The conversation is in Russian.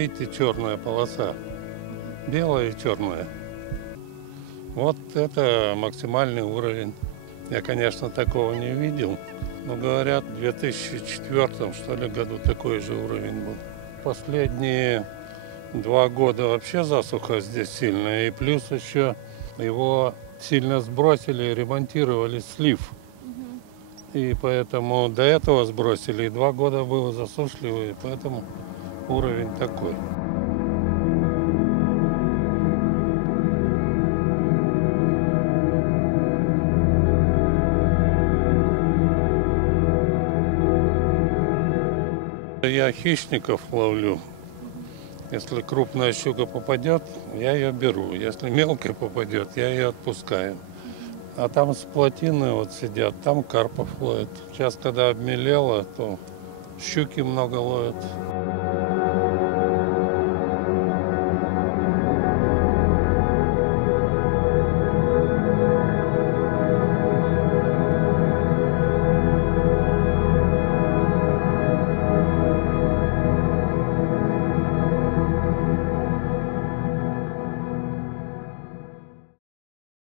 видите, черная полоса. Белая и черная. Вот это максимальный уровень. Я, конечно, такого не видел. Но говорят, в 2004 что ли, году такой же уровень был. Последние 2 года вообще засуха здесь сильная. И плюс еще его сильно сбросили и ремонтировали слив. И поэтому до этого сбросили. И 2 года было засушливо, и поэтому уровень такой. Я хищников ловлю. Если крупная щука попадет, я ее беру. Если мелкая попадет, я ее отпускаю. А там с плотины вот сидят, там карпов ловят. Сейчас, когда обмелело, то щуки много ловят.